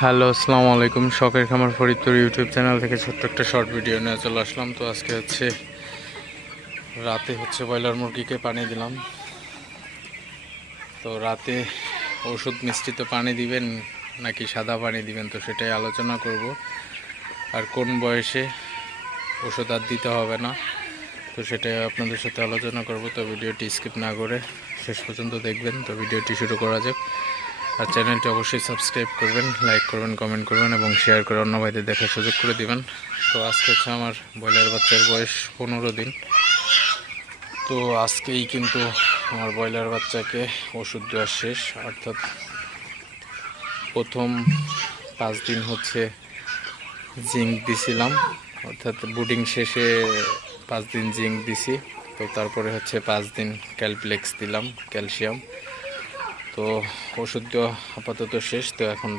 Hello, আসসালামু আলাইকুম। শখের খামার ফরিদপুর ইউটিউব চ্যানেল থেকে ছোট্ট একটা শর্ট ভিডিও নিয়ে চলে আসলাম। তো আজকে রাতে ব্রয়লার মুরগিকে পানি দিলাম। তো রাতে ওষুধ মিশ্রিত পানি দিবেন নাকি সাদা পানি দিবেন, তো সেটাই আলোচনা করব। আর কোন বয়সে ওষুধ আর দিতে হবে না, তো সেটাই আপনাদের সাথে আলোচনা করব। তো ভিডিওটি স্কিপ না করে শেষ পর্যন্ত দেখবেন। তো ভিডিওটি শুরু করা যাক। আর চ্যানেলটি অবশ্যই সাবস্ক্রাইব করবেন, লাইক করবেন, কমেন্ট করবেন এবং শেয়ার করে অন্য ভাইদের দেখার সুযোগ করে দিবেন। তো আজকে আমার ব্রয়লার বাচ্চার বয়স 15 দিন। তো আজকেই কিন্তু আমার ব্রয়লার বাচ্চাকে ওষুধ দেওয়া শেষ, অর্থাৎ প্রথম 5 দিন জিঙ্ক দিছিলাম, অর্থাৎ বুডিং শেষে 5 দিন জিঙ্ক দিছি। তো তারপরে 5 দিন ক্যালপ্লেক্স দিলাম, ক্যালসিয়াম। তো ওষুধ দেওয়া আপাতত শেষ। তো এখন